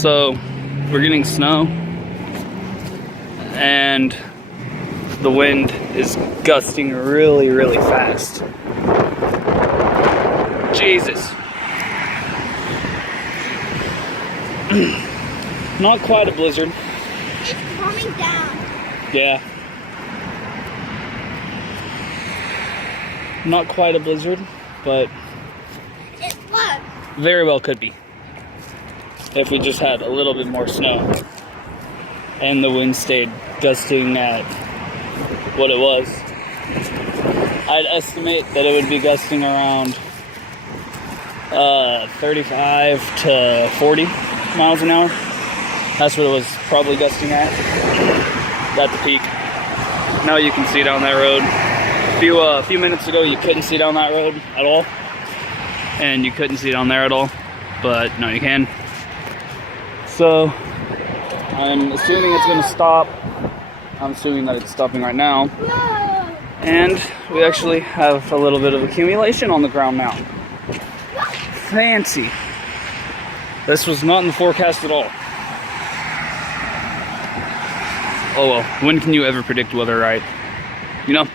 So we're getting snow and the wind is gusting really, really fast. Jesus. Not quite a blizzard. It's coming down. Yeah. Not quite a blizzard, but It was. very well could be. If we just had a little bit more snow and the wind stayed gusting at what it was. I'd estimate that it would be gusting around 35 to 40 miles an hour. That's what it was probably gusting at the peak. Now you can see down that road. A few minutes ago you couldn't see down that road at all, and you couldn't see down there at all, but now you can. So I'm assuming it's going to stop. I'm assuming that it's stopping right now, and we actually have a little bit of accumulation on the ground now. Fancy. This was not in the forecast at all. Oh well, when can you ever predict weather right? You know?